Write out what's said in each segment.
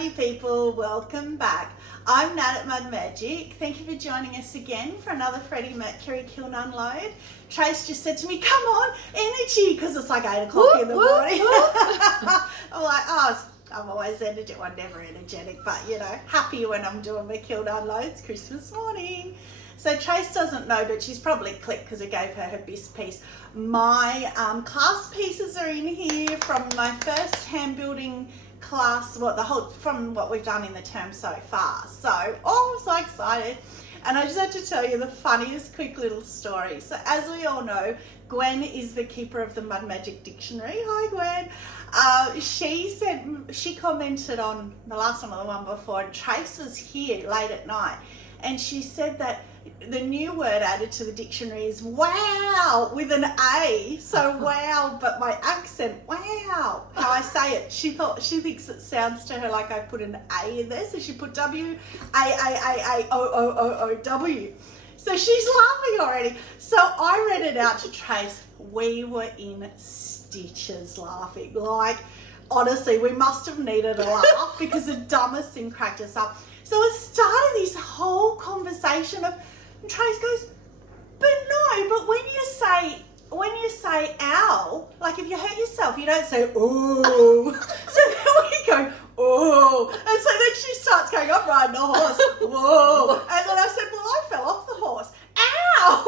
party people, welcome back. I'm Nat at Mud Magic. Thank you for joining us again for another Freddie Mercury Kiln Unload. Trace just said to me, come on, energy, because it's like 8 o'clock in the morning. I'm like, oh, I'm always energetic, well, never energetic, but you know, happy when I'm doing my Kiln Unloads Christmas morning. So Trace doesn't know, but she's probably clicked because I gave her best piece. My class pieces are in here from my first hand building class, from what we've done in the term so far. So, I'm so excited. And I just have to tell you the funniest quick little story. So as we all know, Gwen is the keeper of the Mud Magic Dictionary. Hi Gwen. She commented on the last one or the one before, and Trace was here late at night, and she said that the new word added to the dictionary is wow, with an A. So wow, but my accent, wow, how I say it. She thinks it sounds to her like I put an A in there, so she put W-A-A-A-A-O-O-O-W. So she's laughing already. So I read it out to Trace. We were in stitches laughing. Like, honestly, we must have needed a laugh because the dumbest thing cracked us up. So it started this whole conversation of, and Trace goes, but when you say ow, like if you hurt yourself, you don't say oh. So then we go, oh. And so then she starts going, I'm riding a horse, whoa. And then I said, well, I fell off the horse, ow.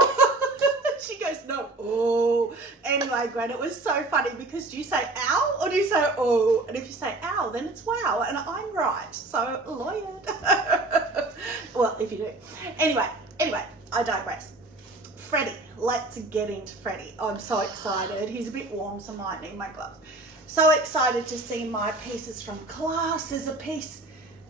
She goes, no, oh. Anyway, Gwen, it was so funny because do you say ow or do you say oh? And if you say ow, then it's wow. And I'm right. So, lawyered. Well, if you do. Anyway, I digress. Freddie, let's get into Freddie. I'm so excited. He's a bit warm, so I might need my gloves. So excited to see my pieces from class. There's a piece,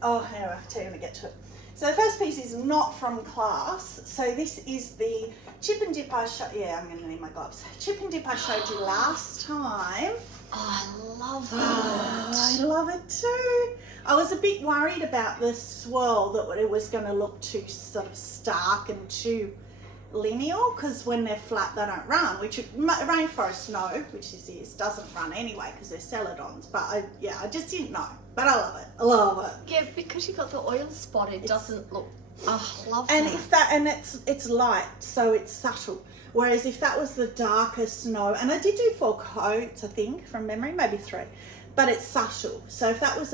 anyway, I'll tell you when I get to it. So the first piece is not from class. So this is the chip and dip I showed, I'm going to need my gloves. Chip and dip I showed you last time. Oh, I love it. Oh, I love it too. I was a bit worried about the swirl, that it was going to look too sort of stark and too lineal, because when they're flat they don't run, which rainforest snow, which this is, doesn't run anyway because they're celadons, but I just didn't know, but I love it. Yeah, because you got the oil spot, it doesn't look, I love and that. And it's light, so it's subtle, whereas if that was the darker snow, and I did do 4 coats I think from memory, maybe 3, but it's subtle. So if that was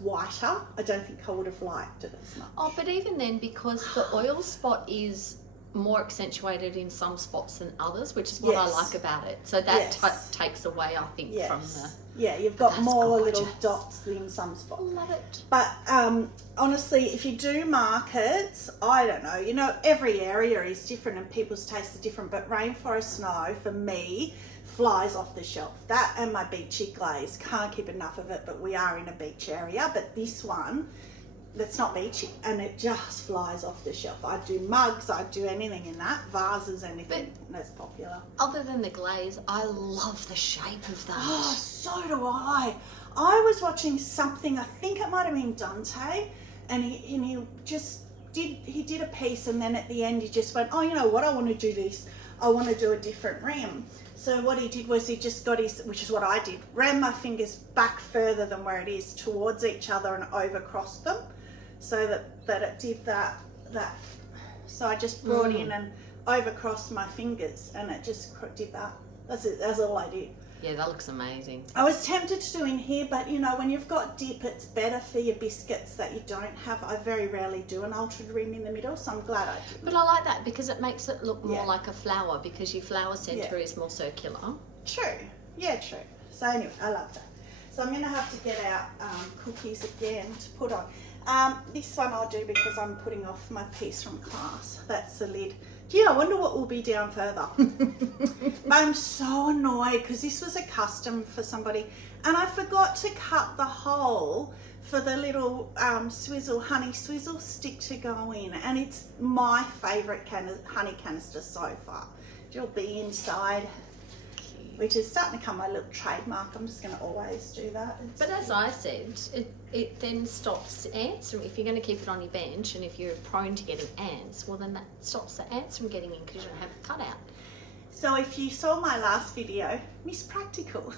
whiter, I don't think I would have liked it as much. Oh, but even then, because the oil spot is more accentuated in some spots than others, which is what I like about it. So that takes away, I think, from the... Yeah, you've got more little dots in some spots. Love it. But honestly, if you do markets, I don't know, you know, every area is different and people's tastes are different, but rainforest snow, for me, flies off the shelf. That and my beachy glaze. Can't keep enough of it, but we are in a beach area. But this one, that's not beachy, and it just flies off the shelf. I do mugs, I do anything in that, vases, anything that's popular. Other than the glaze, I love the shape of that. Oh, so do I. I was watching something, I think it might have been Dante, and he did a piece, and then at the end he just went, oh, you know what, I want to do this. I want to do a different rim. So what he did was he just got which is what I did, ran my fingers back further than where it is towards each other and overcrossed them, so that it did that. So I just brought in and overcrossed my fingers, and it just did that. That's it. That's all I did. Yeah, that looks amazing. I was tempted to do in here, but you know, when you've got dip, it's better for your biscuits that you don't have. I very rarely do an ultra rim in the middle, so I'm glad I did. But I like that because it makes it look more like a flower, because your flower centre is more circular. True. Yeah, true. So anyway, I love that. So I'm going to have to get out cookies again to put on. This one I'll do because I'm putting off my piece from class. That's the lid. Gee, I wonder what will be down further. But I'm so annoyed because this was a custom for somebody, and I forgot to cut the hole for the little honey swizzle stick to go in, and it's my favourite honey canister so far. It'll be inside, which is starting to become my little trademark. I'm just going to always do that. But as I said, it then stops ants. If you're going to keep it on your bench, and if you're prone to getting ants, well then that stops the ants from getting in because you don't have a cutout. So if you saw my last video, Miss Practical.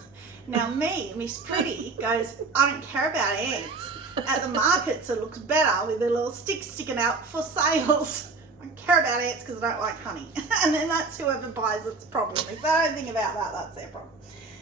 Now me, Miss Pretty, goes, I don't care about ants. At the markets it looks better with a little stick sticking out for sales. I don't care about ants because I don't like honey. And then that's whoever buys it's problem. If they don't think about that, that's their problem.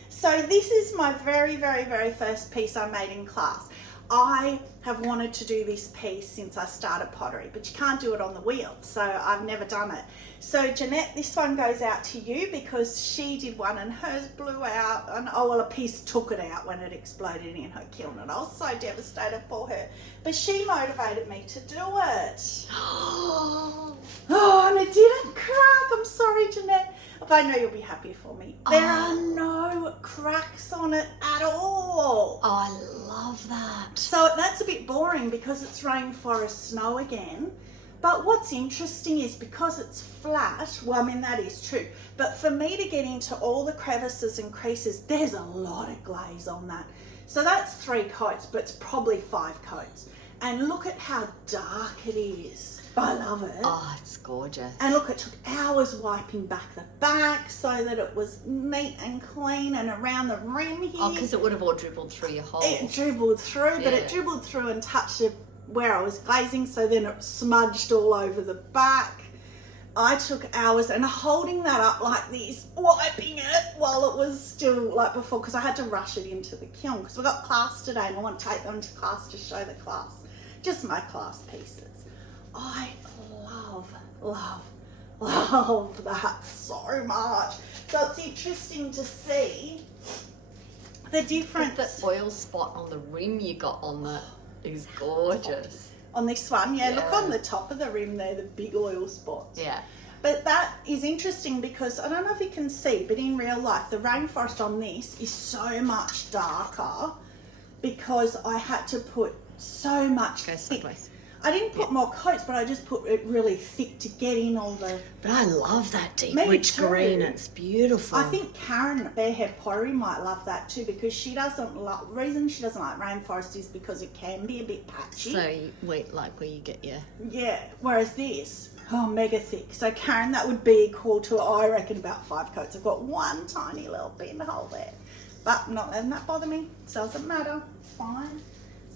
So this is my very, very, very first piece I made in class. I have wanted to do this piece since I started pottery, but you can't do it on the wheel, so I've never done it. So Jeanette, this one goes out to you because she did one and hers blew out, and oh well, a piece took it out when it exploded in her kiln, and I was so devastated for her. But she motivated me to do it. Oh, and it didn't crack. I'm sorry, Jeanette. But I know you'll be happy for me. There are no cracks on it at all. Oh, I love that. So that's a bit boring because it's rainforest snow again. But what's interesting is because it's flat, well, I mean, that is true. But for me to get into all the crevices and creases, there's a lot of glaze on that. So that's 3 coats, but it's probably 5 coats. And look at how dark it is. I love it. Oh, it's gorgeous. And look, it took hours wiping back the back so that it was neat and clean and around the rim here. Oh, because it would have all dribbled through your holes. It dribbled through, but it dribbled through and touched it where I was glazing, so then it smudged all over the back. I took hours and holding that up like this, wiping it while it was still like before, because I had to rush it into the kiln because we've got class today and I want to take them to class to show the class, just my class pieces. I love that so much. So it's interesting to see the difference. The oil spot on the rim you got on that is gorgeous. On this one, yeah, look on the top of the rim there, the big oil spots. Yeah. But that is interesting because I don't know if you can see, but in real life, the rainforest on this is so much darker because I had to put so much thick. I didn't put more coats, but I just put it really thick to get in all the... But I love that deep, Me rich too. green. It's beautiful. I think Karen at Barehead Pottery might love that too because she doesn't like... The reason she doesn't like rainforest is because it can be a bit patchy. So you wait, like where you get your... Yeah, whereas this, oh, mega thick. So Karen, that would be equal to, I reckon, about 5 coats. I've got one tiny little pinhole there. But not letting that bother me. Doesn't matter. It's fine.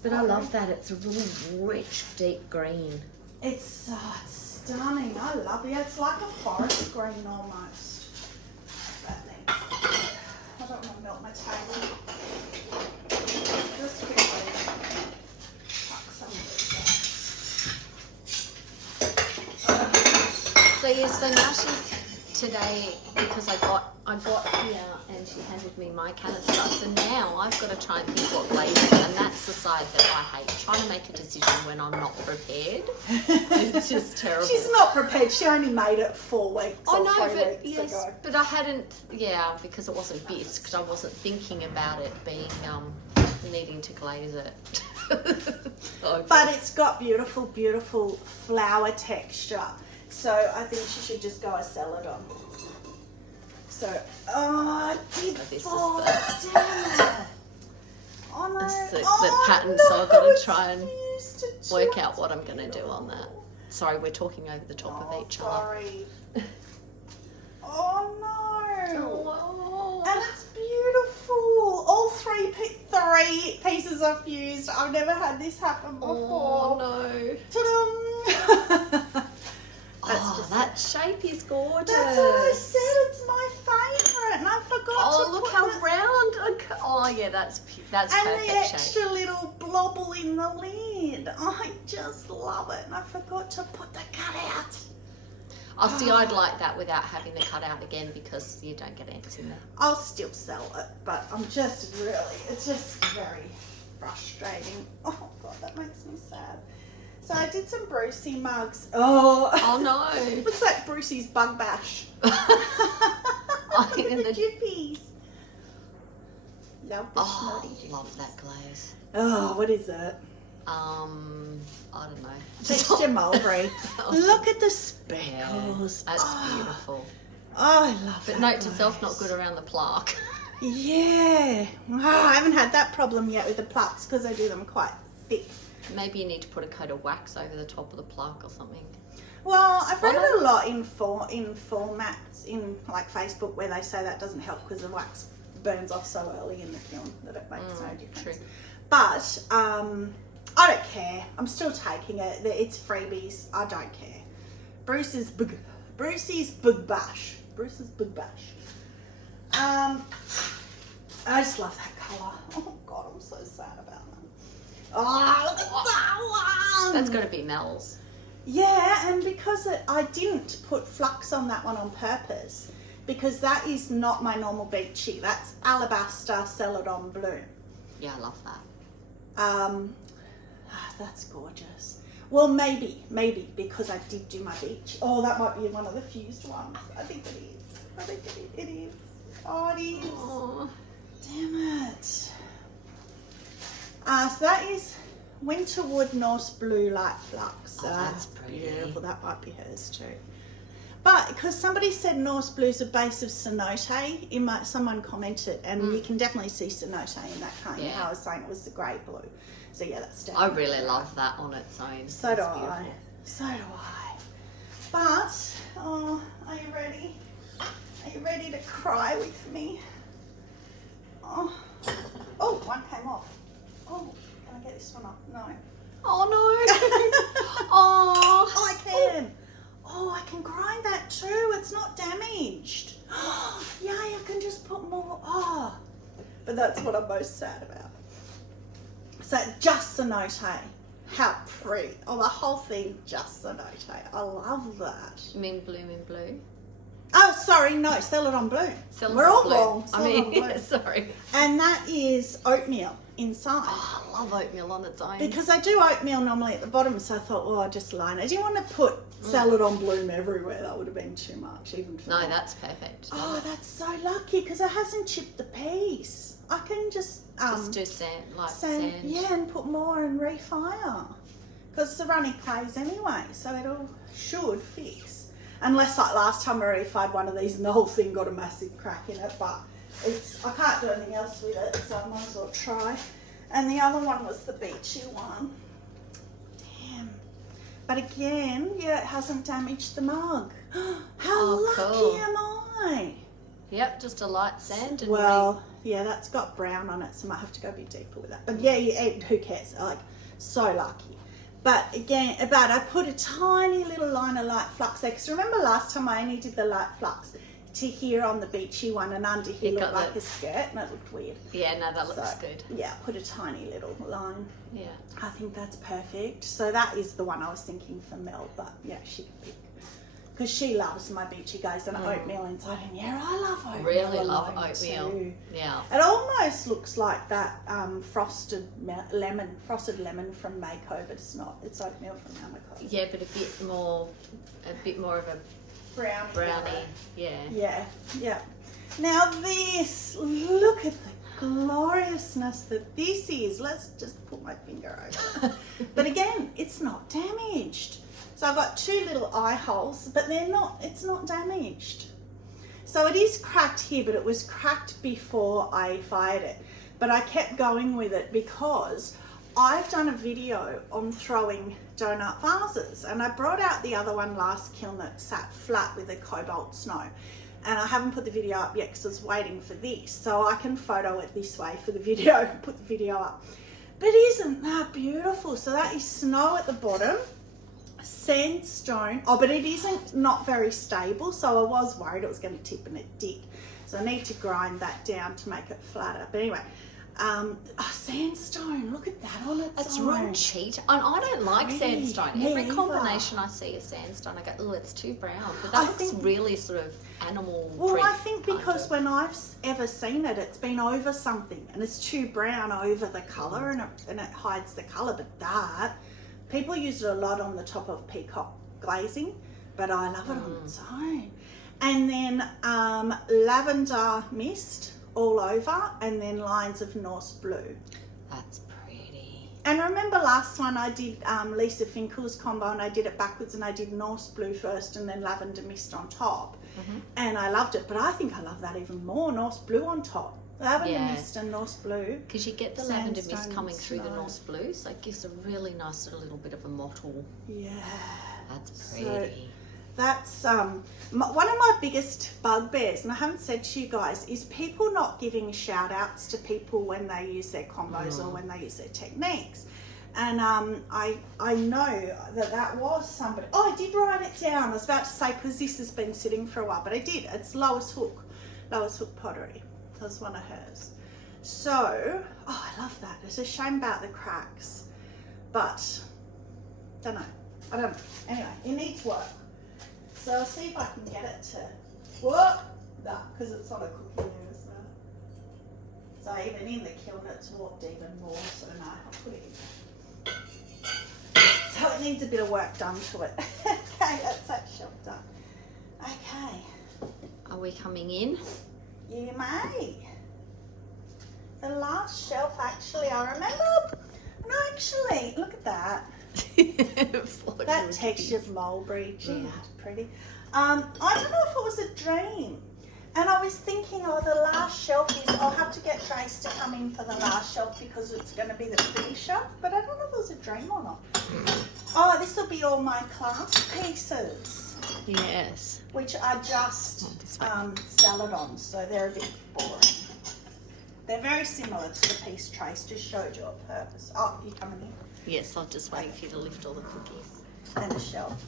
But I love that. It's a really rich, deep green. It's stunning. I love it. It's like a forest green almost. That thing. I don't want to melt my table. Just quickly tuck some of this. So yeah, so now she's today because I got here and she handed me my canister. So now I've got to try and think what glazes, and that's the side that I hate. Trying to make a decision when I'm not prepared. It's just terrible. She's not prepared. She only made it 4 weeks. I or know, 3 but weeks yes, ago. but I hadn't. Yeah, because it wasn't bisqued. I wasn't thinking about it being needing to glaze it. But it's got beautiful, beautiful flower texture. So I think she should just go a celadon. So, I did fall down. Oh no. It's the pattern, so I've got to try and work out what I'm going to do on that. Sorry, we're talking over the top of each other. Sorry. Oh no. Oh. And it's beautiful. All 3 pieces are fused. I've never had this happen before. Oh no. Ta-dum. That shape is gorgeous. That's what I said. It's my favourite, and I forgot to look put how the, round. Oh yeah, that's and perfect the extra shape. little blobble in the lid. I just love it, and I forgot to put the cutout. Oh, see, I'd like that without having the cutout again because you don't get ants in there. I'll still sell it, but I'm just really, it's just very frustrating. Oh God, that makes me sad. So I did some Brucey mugs. Oh no. Looks like Brucey's bug bash. Look at the jippies. Love the snotty love that glaze. Oh, what is it? I don't know. Texture mulberry. Look at the speckles. Yeah, that's beautiful. Oh, I love it. But note to self, not good around the plaque. Yeah. Oh, I haven't had that problem yet with the plaques because I do them quite thick. Maybe you need to put a coat of wax over the top of the plaque or something. Well, I've read Spot a lot in formats in like Facebook where they say that doesn't help because the wax burns off so early in the kiln that it makes no difference. True. But I don't care. I'm still taking it. It's freebies. I don't care. Bruce's bug bash. I just love that colour. Oh God, I'm so sad about that. Oh, look at that one. That's got to be Mel's. Yeah, and because I didn't put flux on that one on purpose, because that is not my normal beachy. That's alabaster celadon blue. Yeah, I love that. That's gorgeous. Well, maybe because I did do my beach. Oh, that might be one of the fused ones. I think it is. It is. Oh, it is. Aww. Damn it. So that is Winterwood Norse Blue Light Flux. Oh, that's pretty. Beautiful. That might be hers too. But because somebody said Norse Blue's a base of cenote, someone commented, and you can definitely see cenote in that, can't you? How I was saying it was the grey blue. So yeah, that's definitely. I really love that on its own. So do I. So do I. But, are you ready? Are you ready to cry with me? Oh, one came off. Oh, can I get this one up? No. Oh no. Oh, I can. Oh, I can grind that too. It's not damaged. Yay, I can just put more. Oh, but that's what I'm most sad about. So just cenote. How pretty. Oh, the whole thing just cenote. I love that. you mean bloom in blue? Oh, sorry, no, celadon blue. Celadon We're all blue. wrong. I mean, Blue. sorry. And that is oatmeal inside. Oh, I love oatmeal on its own. Because I do oatmeal normally at the bottom, so I thought, oh, I'll just line. I didn't want to put celadon bloom everywhere. That would have been too much, even for me. No, that's perfect. Oh, that's so lucky because it hasn't chipped the piece. I can just do sand. yeah, and put more and refire because it's a runny glaze anyway, so it'll should fix. Unless like last time I refired one of these and the whole thing got a massive crack in it, but I can't do anything else with it, so I might as well try. And the other one was the beachy one. Damn. But again, yeah, it hasn't damaged the mug. How lucky cool. am I? Yep, just a light sand. And Well, yeah, that's got brown on it, so I might have to go a bit deeper with that. But yeah, who cares? Like, so lucky. But again, I put a tiny little line of light flux there. Because remember last time I only did the light flux to here on the beachy one, and under here looked like a skirt, and it looked weird. Yeah, no, that looks good. Yeah, put a tiny little line. Yeah. I think that's perfect. So that is the one I was thinking for Mel, but yeah, she can pick. Because she loves my beachy glaze and oatmeal inside, and yeah, I love oatmeal. Really love oatmeal. Too. Yeah. It almost looks like that frosted lemon from mayco, but it's not. It's oatmeal from Amaco. Yeah, but a bit more of a brownie. Yeah. Yeah. Now this, look at the gloriousness that this is. Let's just put my finger over it. But again, it's not damaged. So I've got two little eye holes, but it's not damaged. So it is cracked here, but it was cracked before I fired it. But I kept going with it because I've done a video on throwing donut vases, and I brought out the other one last kiln that sat flat with a cobalt snow. And I haven't put the video up yet because I was waiting for this. So I can photo it this way for the video, put the video up. But isn't that beautiful? So that is snow at the bottom. Sandstone, but it isn't not very stable, so I was worried it was going to tip, and it did. So I need to grind that down to make it flatter. But anyway, sandstone, look at that on its That's own. real cheat. And I don't like sandstone. Me Every either. combination I see of sandstone, I go, oh, it's too brown. But that looks really sort of animal. Well, I think because when I've ever seen it, it's been over something, and it's too brown over the colour, and it hides the colour. But that, people use it a lot on the top of peacock glazing, but I love it on its own. And then lavender mist all over, and then lines of Norse blue. That's pretty. And remember last one I did Lisa Finkel's combo, and I did it backwards, and I did Norse blue first and then lavender mist on top. And I loved it, but I think I love that even more, Norse blue on top. Lavender mist and Norse blue. Because you get the lavender mist coming through the snow. Norse blue, so it gives a really nice little bit of a mottle. Yeah. That's So pretty. that's one of my biggest bugbears, and I haven't said to you guys, is people not giving shout outs to people when they use their combos or when they use their techniques. And I know that was somebody. Oh, I did write it down. I was about to say, because this has been sitting for a while, but I did. It's Lois Hook Pottery. That's one of hers. So, oh, I love that. It's a shame about the cracks, but I don't know. Anyway, it needs work. So I'll see if I can get it to work. No, because it's not a cooking there, isn't it? So even in the kiln, it's warped even more. So no, I'll put it in. So it needs a bit of work done to it. Okay, that's that shelf done. Okay. Are we coming in? You may. The last shelf, actually, I remember. No, actually, look at that. That textured mulberry, gee, that's pretty. I don't know if it was a dream. And I was thinking, oh, the last shelf is, I'll have to get Trace to come in for the last shelf because it's going to be the pretty shelf. But I don't know if it was a dream or not. Oh, this will be all my class pieces. Yes. Which are just celadons, so they're a bit boring. They're very similar to the piece Trace just showed you of hers. Oh, you coming in? Yes, I'll just wait for you to lift all the cookies. And the shelf.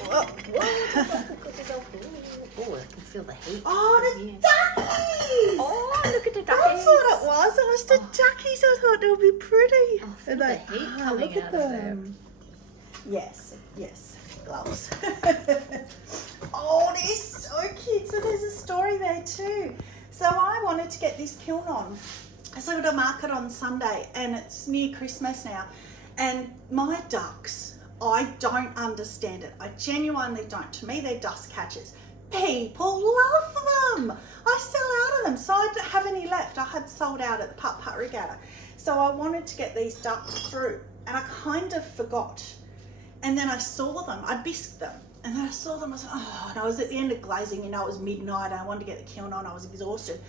Whoa. Oh, I can feel the heat. Oh, the duckies! Oh, look at the duckies. That's what it was. It was the duckies. I thought they would be pretty. Oh, feel the heat coming look at out of them. Yes, gloves. Oh, they're so cute. So there's a story there too. So I wanted to get this kiln on. So I got a market on Sunday and it's near Christmas now. And my ducks, I don't understand it. I genuinely don't. To me, they're dust catchers. People love them. I sell out of them. So I don't have any left. I had sold out at the Putt Regatta. So I wanted to get these ducks through and I kind of forgot. And then I saw them, I bisqued them. And then I saw them, I was like, oh, and I was at the end of glazing, you know, it was midnight and I wanted to get the kiln on, I was exhausted.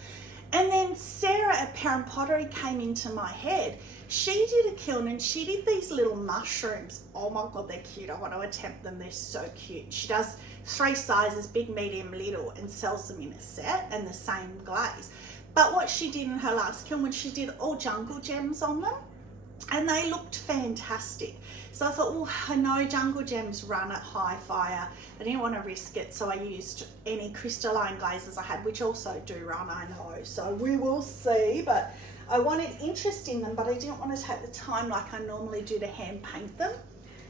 And then Sarah at Parent Pottery came into my head. She did a kiln and she did these little mushrooms. Oh my God, they're cute. I want to attempt them. They're so cute. She does 3 sizes, big, medium, little, and sells them in a set and the same glaze. But what she did in her last kiln was she did all jungle gems on them. And they looked fantastic. So I thought, well, I know jungle gems run at high fire. I didn't want to risk it, so I used any crystalline glazes I had, which also do run, I know. So we will see, but I wanted interest in them, but I didn't want to take the time like I normally do to hand paint them.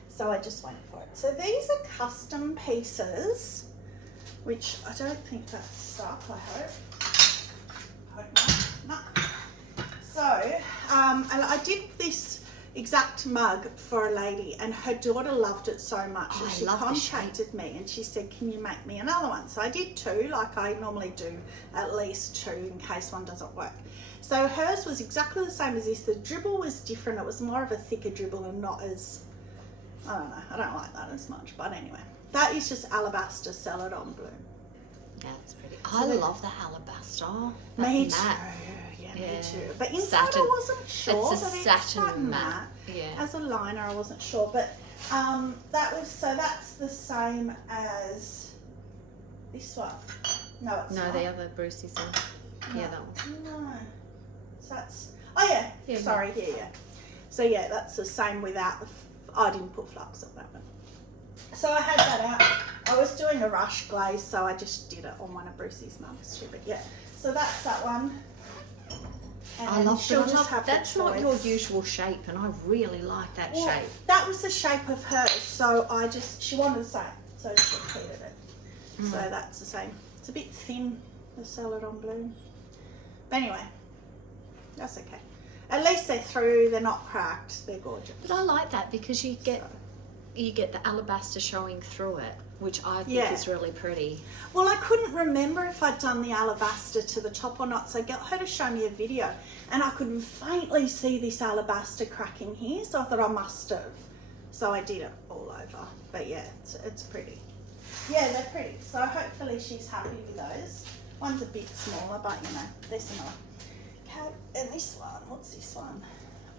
So I just went for it. So these are custom pieces, which I don't think that's stuck, I hope not. No. So, and I did this exact mug for a lady and her daughter loved it so much and she contacted me and she said, can you make me another one? So I did 2, like I normally do at least 2 in case one doesn't work. So hers was exactly the same as this. The dribble was different. It was more of a thicker dribble and not as, I don't know, I don't like that as much. But anyway, that is just alabaster celadon bloom. Yeah, that's pretty. I love the alabaster. Me That too. matte. Me too. But inside I wasn't sure. It's a satin matte. Yeah. As a liner I wasn't sure. But that's the same as this one. No, it's not. No, the other Brucey's one. No. Yeah, that one. No. So that's, oh yeah. Sorry, yeah. So yeah, that's the same without the, I didn't put flux on that one. So I had that out. I was doing a rush glaze, so I just did it on one of Brucey's mugs too. But yeah, so that's that one. And I love that. That's not your usual shape, and I really like that shape. That was the shape of hers, so she wanted the same, so I just repeated it. So that's the same. It's a bit thin, the celadon bloom. But anyway, that's okay. At least they're through, they're not cracked, they're gorgeous. But I like that because you get the alabaster showing through it, which I think is really pretty. Well, I couldn't remember if I'd done the alabaster to the top or not, so I got her to show me a video and I could faintly see this alabaster cracking here, so I thought I must have. So I did it all over. But yeah, it's pretty. Yeah, they're pretty. So hopefully she's happy with those. One's a bit smaller, but you know, they're similar. Okay, and this one, what's this one?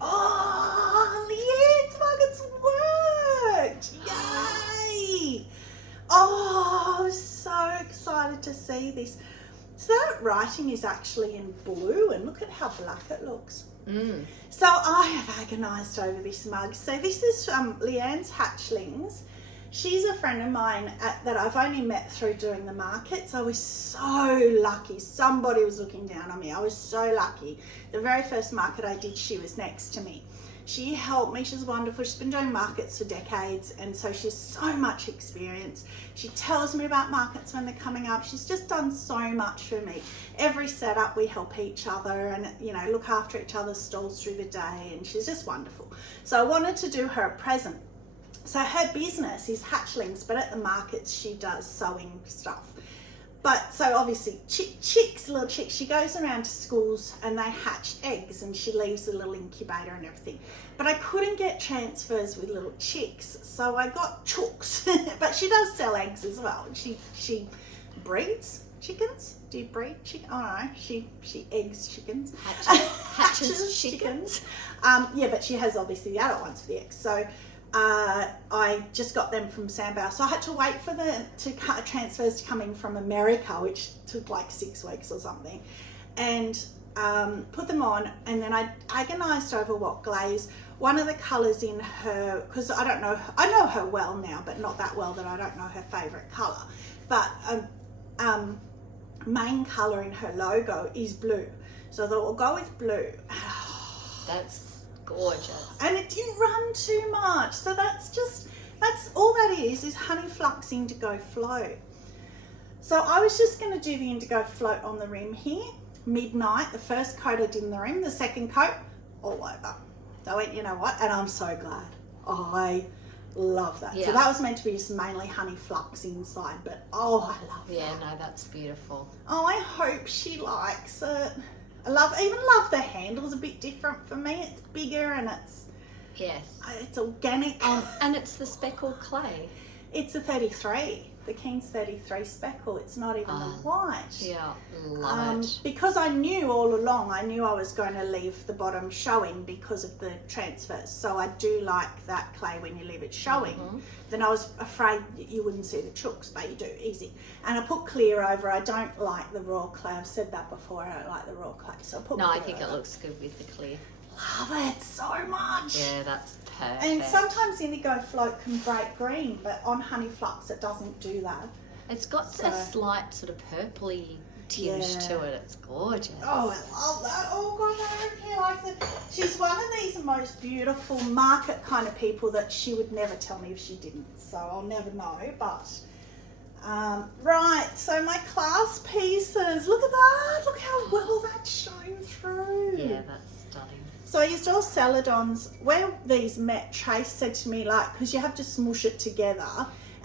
Oh, Leanne's mug, it's worked! Yay! Oh, I was so excited to see this. So that writing is actually in blue, and look at how black it looks. So I have agonised over this mug. So this is Leanne's Hatchlings. She's a friend of mine that I've only met through doing the markets. I was so lucky. Somebody was looking down on me. I was so lucky. The very first market I did, she was next to me. She helped me. She's wonderful. She's been doing markets for decades, and so she has so much experience. She tells me about markets when they're coming up. She's just done so much for me. Every setup we help each other and, you know, look after each other's stalls through the day, and she's just wonderful. So I wanted to do her a present. So her business is hatchlings, but at the markets she does sewing stuff. But so obviously chicks, little chicks, she goes around to schools and they hatch eggs and she leaves the little incubator and everything. But I couldn't get transfers with little chicks, so I got chooks. But she does sell eggs as well. She breeds chickens. Do you breed chicken? Oh no, she eggs chickens. Hatches chickens. Yeah, but she has obviously the adult ones for the eggs. So I just got them from Sandbow, so I had to wait for the transfers to come in from America, which took like 6 weeks or something, and put them on. And then I agonised over what glaze. One of the colours in her, because I know her well now, but not that well that I don't know her favourite colour. But main colour in her logo is blue, so I thought we'll go with blue. That's gorgeous. And it didn't run too much, so that's all that is honey flux indigo float. So I was just going to do the indigo float on the rim here. Midnight, the first coat I did in the rim, the second coat all over. So I went, you know what, and I'm so glad. I love that. Yeah. So that was meant to be just mainly honey flux inside, but I love that. Yeah, no, that's beautiful. Oh, I hope she likes it. I love the handle's a bit different for me. It's bigger and it's organic. And it's the speckled clay. It's a 33. The King's 33 speckle. It's not even the white. Yeah, love it. Because I knew all along, I knew I was going to leave the bottom showing because of the transfers. So I do like that clay when you leave it showing. Then I was afraid you wouldn't see the chooks, but you do, easy. And I put clear over. I don't like the raw clay. I've said that before. I don't like the raw clay. So I put No, clear I think over. it looks good with the clear. Love it so much. Yeah, that's perfect. And sometimes indigo float can break green, but on honey flux it doesn't do that. It's got a slight sort of purpley tinge to it. It's gorgeous. Oh, I love that. Oh gosh, I hope he likes it. She's one of these most beautiful market kind of people that she would never tell me if she didn't. So I'll never know. But right, so my class pieces. Look at that. Look how well that's shown through. Yeah, that's stunning. So I used all celadons. Where these met, Trace said to me, like, because you have to smoosh it together,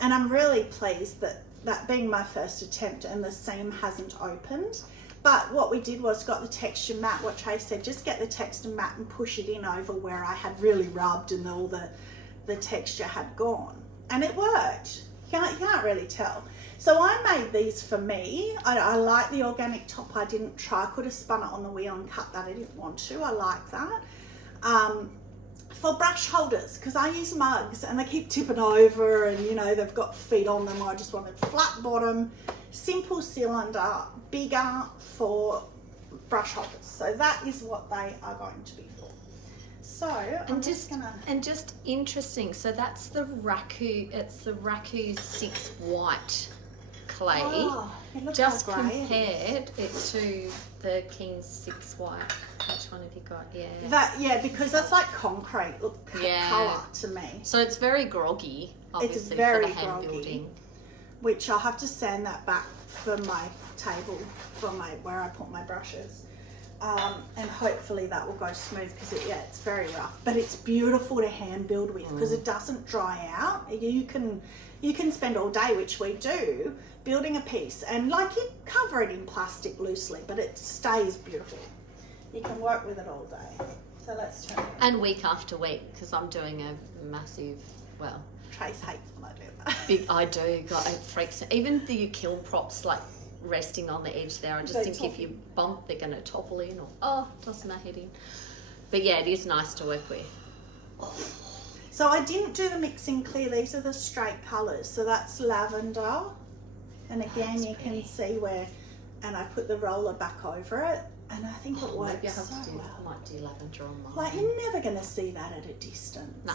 and I'm really pleased that being my first attempt and the seam hasn't opened. But what we did was got the texture matte. What Trace said, just get the texture matte and push it in over where I had really rubbed and all the texture had gone, and it worked. You can't really tell. So I made these for me. I like the organic top. I didn't try. I could have spun it on the wheel and cut that. I didn't want to. I like that. For brush holders, because I use mugs and they keep tipping over and, you know, they've got feet on them. I just wanted flat bottom, simple cylinder, bigger for brush holders. So that is what they are going to be for. So I'm just gonna... And just interesting, so that's the Raku, it's the Raku 6 white clay. Oh, look just how grey compared it to the King's 6 white. Which one have you got? Yeah. Because that's like concrete colour to me. So it's very groggy, obviously, it's very for the hand groggy, building. Which I'll have to sand that back for my table, for where I put my brushes. And hopefully that will go smooth because it's very rough, but it's beautiful to hand build with because it doesn't dry out. You can spend all day, which we do, building a piece, and like you cover it in plastic loosely, but it stays beautiful. You can work with it all day. So let's turn it. And week after week, because I'm doing a massive, well, Trace hates when I do that. I do. God, it freaks me. Even the kiln props, like resting on the edge there, I just think if you bump, they're going to topple in, or does my head in. But yeah, it is nice to work with. So I didn't do the mixing clear. These are the straight colours. So that's lavender. And again, you can see where, and I put the roller back over it. And I think it works Maybe I have so to do, well. I might do lavender on mine. Like, you're never going to see that at a distance. No.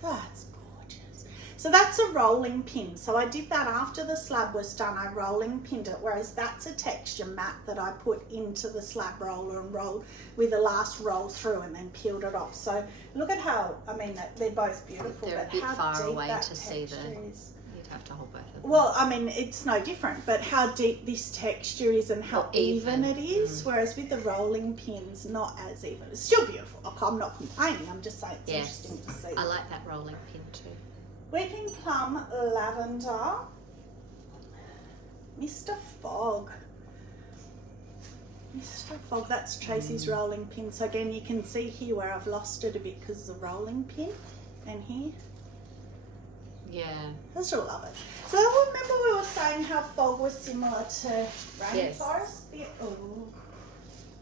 That's gorgeous. So that's a rolling pin. So I did that after the slab was done. I rolling pinned it, whereas that's a texture mat that I put into the slab roller and rolled with the last roll through and then peeled it off. So look at how, I mean, they're both beautiful. They're a but bit how far deep away that to see the... texture is. You'd have to hold both of them. Well, I mean, it's no different, but how deep this texture is and how even it is, whereas with the rolling pins, not as even. It's still beautiful. I'm not complaining. I'm just saying it's interesting to see. I like that rolling pin too. Weeping Plum Lavender. Mr. Fog. Mr. Fog, that's Tracey's rolling pin. So again, you can see here where I've lost it a bit because of the rolling pin. And here. Yeah. I still love it. So remember we were saying how fog was similar to rainforest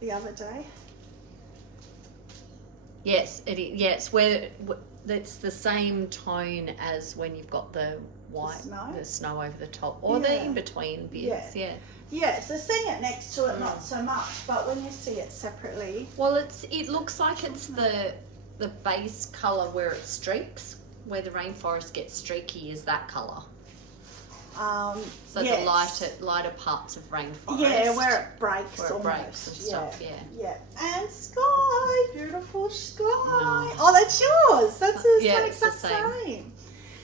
the other day? Yes, it is. Yes, where it's the same tone as when you've got the white, the snow over the top, or the in between bits. Yeah, so seeing it next to it, not so much, but when you see it separately. Well, it looks like it's the base colour where it streaks, where the rainforest gets streaky is that colour. So the lighter parts of rainforest. Yeah, where it breaks where it breaks and stuff, Yeah. And sky, beautiful sky. Oh, that's yours. That's the exact same.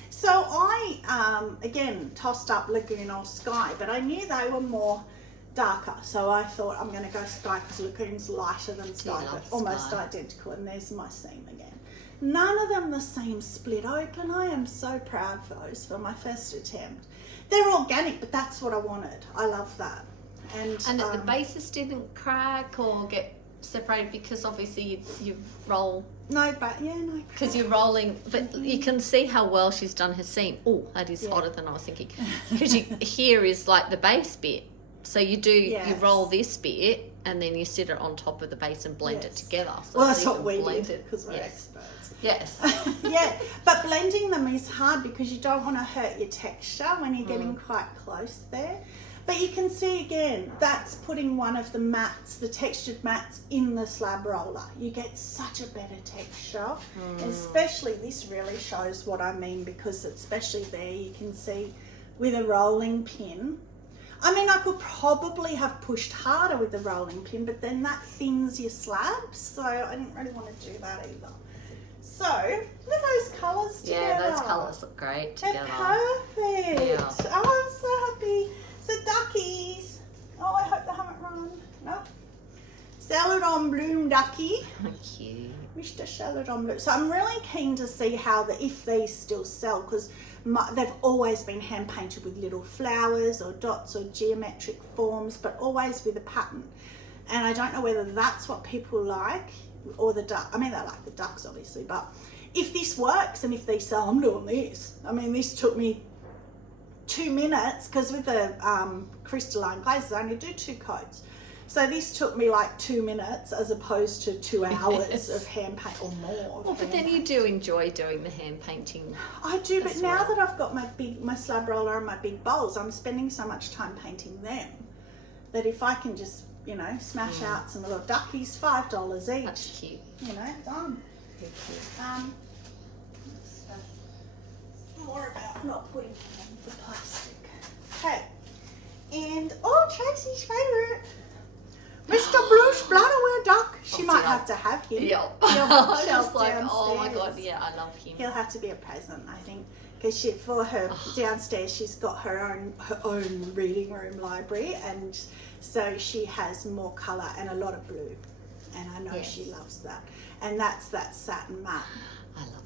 So I, again, tossed up Lagoon or Sky, but I knew they were more darker. So I thought I'm going to go Sky because Lagoon's lighter than Sky, but almost identical. And there's my seam again. None of them the same split open. I am so proud for those for my first attempt. They're organic, but that's what I wanted. I love that. And the bases didn't crack or get separated because obviously you roll. No, but no. Because you're rolling, but you can see how well she's done her seam. Oh, that is hotter than I was thinking. Because here is like the base bit. So you do, you roll this bit and then you sit it on top of the base and blend it together. So well, that's what we did because we're experts. Yes. But blending them is hard because you don't want to hurt your texture when you're getting quite close there. But you can see again, that's putting one of the mats, the textured mats, in the slab roller. You get such a better texture. Especially, this really shows what I mean because especially there you can see with a rolling pin. I mean, I could probably have pushed harder with the rolling pin, but then that thins your slabs. So I didn't really want to do that either. So, look at those colours together. Yeah, those colours look great together. They're perfect. Yeah. Oh, I'm so happy. So, Duckies. Oh, I hope they haven't run. Nope. Celadon Bloom Ducky. Cute. Mr. Celadon Bloom. So, I'm really keen to see how if these still sell because they've always been hand painted with little flowers or dots or geometric forms, but always with a pattern. And I don't know whether that's what people like. Or the duck. I mean, they like the ducks, obviously, but if this works and if they sell, I'm doing this. I mean, this took me 2 minutes because with the crystalline glazes, I only do 2 coats. So this took me like 2 minutes as opposed to 2 hours of hand paint or more. Well, but then you do enjoy doing the hand painting. I do, but now that I've got my slab roller and my big bowls, I'm spending so much time painting them that if I can just smash out some little duckies, $5 each. That's cute. Done. Very cute. More about not putting the plastic. Okay. And Tracey's favourite, Mr. Blue Splatterware Duck. She might have to have him. Yeah. I was like, oh my god, yeah, I love him. He'll have to be a present, I think. Because for her downstairs, she's got her own reading room library, and so she has more colour and a lot of blue, and I know she loves that. And that's that satin matte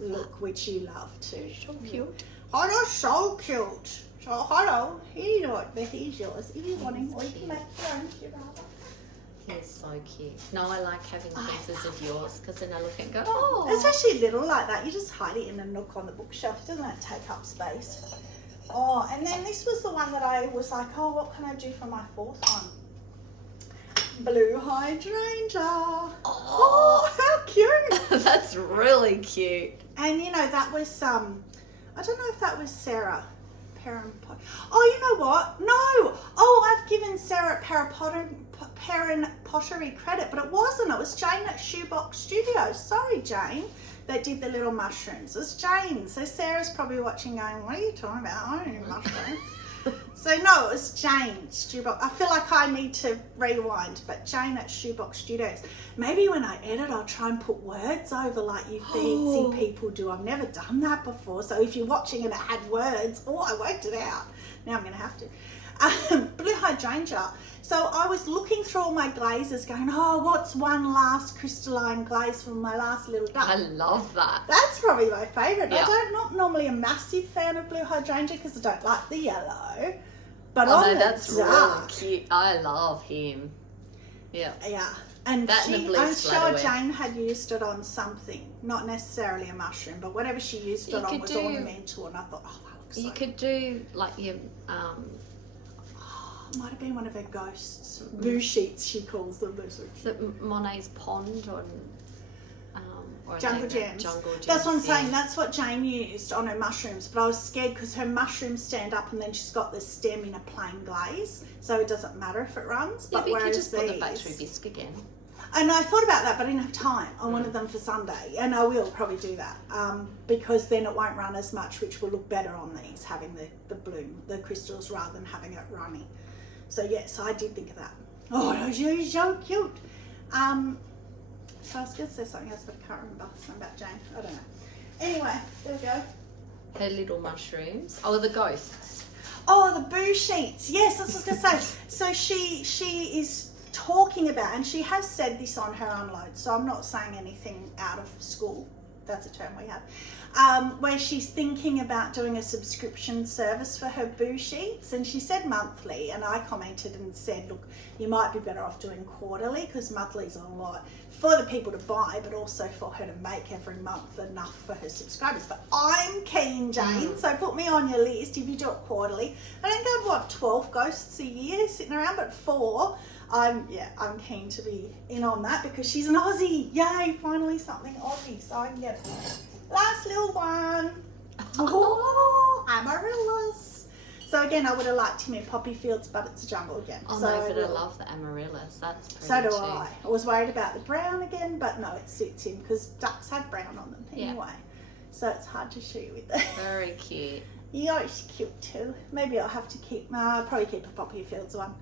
look, which you love too. So cute. Oh, that's so cute. So hello, he's yours. If you want him, or you can make your own if you'd rather. He's so cute. No, I like having pieces of yours because then I look and go, oh. Especially little like that. You just hide it in a nook on the bookshelf. It doesn't take up space. Oh, and then this was the one that I was like, oh, what can I do for my 4th one? blue hydrangea. Oh, how cute. That's really cute. And you know, that was I don't know if that was Sarah Perrin. Oh, you know what? No. Oh, I've given Sarah Perrin Pottery credit, but it wasn't. It was Jane at Shoebox Studios. Sorry, Jane, that did the little mushrooms. It was Jane. So Sarah's probably watching going, what are you talking about? I don't need mushrooms. So no, it was Jane Shoebox. I feel like I need to rewind, but Jane at Shoebox Studios. Maybe when I edit, I'll try and put words over like you fancy people do. I've never done that before. So if you're watching and it had words, I worked it out. Now I'm going to have to. Blue hydrangea. So I was looking through all my glazes going, what's one last crystalline glaze from my last little duck? I love that. That's probably my favourite. Yeah. I'm not normally a massive fan of blue hydrangea because I don't like the yellow. But that's duck, really cute. I love him. Yeah. Yeah. And that and the blue I'm sure splatterware. Jane had used it on something, not necessarily a mushroom, but whatever she used it on was ornamental, and I thought, that looks you so could do like your it might have been one of her ghosts. Boo sheets, she calls them. is it Monet's pond or Jungle gems. Jungle gems. That's what I'm saying. That's what Jane used on her mushrooms. But I was scared because her mushrooms stand up and then she's got the stem in a plain glaze, so it doesn't matter if it runs. Yeah, but but you could whereas just put the battery bisque again. And I thought about that, but I didn't have time. I wanted them for Sunday, and I will probably do that because then it won't run as much, which will look better on these, having the bloom, the crystals, rather than having it runny. So yes, I did think of that. Oh, that was so cute. So I was going to say something else, but I can't remember. Something about Jane. I don't know. Anyway, there we go. Her little mushrooms. Oh, the ghosts. Oh, the boo sheets. Yes, that's what I was going to say. So she is talking about, and she has said this on her unload, so I'm not saying anything out of school. That's a term we have. Where she's thinking about doing a subscription service for her boo sheets, and she said monthly, and I commented and said, look, you might be better off doing quarterly because monthly's a lot for the people to buy, but also for her to make every month enough for her subscribers. But I'm keen, Jane, so put me on your list if you do it quarterly. I don't have 12 ghosts a year sitting around, but 4. I'm keen to be in on that because she's an Aussie. Yay, finally something Aussie, so I can get it. Last little one. Oh, amaryllis. So again, I would have liked him in poppy fields, but it's a jungle gem. Oh so no, but I love the amaryllis. That's pretty so do too. I. I was worried about the brown again, but no, it suits him because ducks have brown on them anyway. So it's hard to shoot with that. Very cute. Yours cute too. Maybe I'll have to keep. I'll probably keep a poppy fields one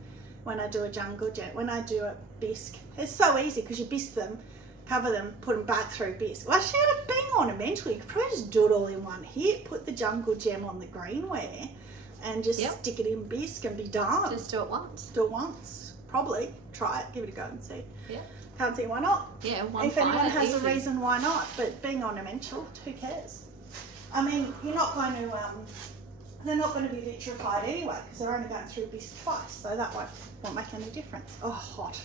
when I do a jungle gem. When I do a bisque, it's so easy because you bisque them, cover them, put them back through bisque. Well, actually, being ornamental, you could probably just do it all in one hit. Put the jungle gem on the greenware, and just stick it in bisque and be done. Just do it once. Do it once, probably. Try it, give it a go and see. Yeah. Can't see why not. Yeah. One. If anyone has easy. a reason why not, but being ornamental, who cares? I mean, you're not going to. They're not going to be vitrified anyway because they're only going through bisque twice, so that won't make any difference. Oh, hot.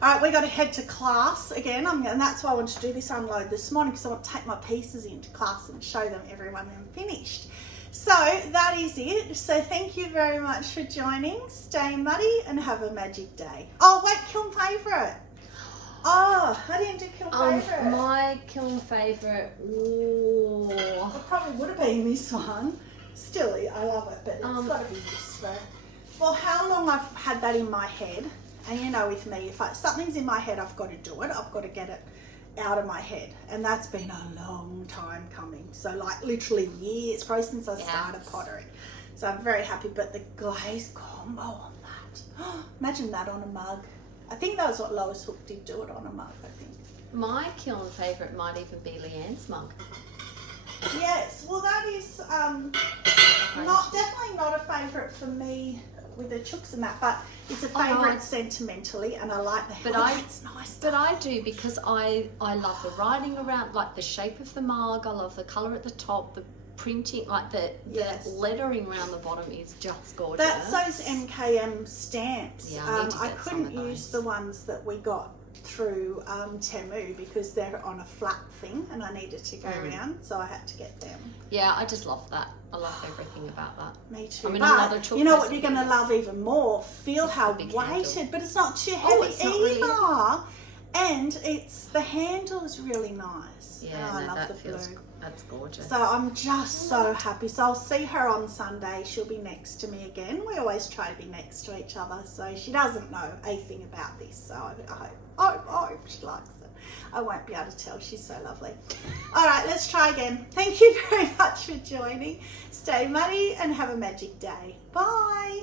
All right, we got to head to class again, and that's why I wanted to do this unload this morning because I want to take my pieces into class and show them everyone when I'm finished. So that is it. So thank you very much for joining. Stay muddy and have a magic day. Oh, wait, Kiln favourite. Oh, I didn't do Kiln favourite. My Kiln favourite. Ooh. It probably would have been this one. Still, I love it, but it's got to be this. For how long I've had that in my head, and you know with me, if something's in my head, I've got to do it. I've got to get it out of my head, and that's been a long time coming. So like literally years, probably since I started pottery. So I'm very happy, but the glaze combo on that. Imagine that on a mug. I think that was what Lois Hook did, do it on a mug, I think. My Kiln favourite might even be Leanne's mug. Yes, well that is definitely not a favourite for me with the chooks and that, but it's a favourite sentimentally, and I like the it's nice. But I do because I love the writing around, like the shape of the mug. I love the colour at the top, the printing, like the lettering around the bottom is just gorgeous. That's those MKM stamps. Yeah, I need to I get couldn't some of use those. the ones that we got through Temu because they're on a flat thing and I needed to go around, so I had to get them. Yeah, I just love that. I love everything about that. Me too. I mean, but you know what you're going to love even more? Feel how big weighted, handle. but it's not too heavy it's not either. really. And it's the handle is really nice. Yeah, I no, love the that feels, blue. that's gorgeous. So I'm just so happy. So I'll see her on Sunday. She'll be next to me again. We always try to be next to each other. So she doesn't know a thing about this. So I hope she likes it. I won't be able to tell. She's so lovely. All right, let's try again. Thank you very much for joining. Stay muddy and have a magic day. Bye.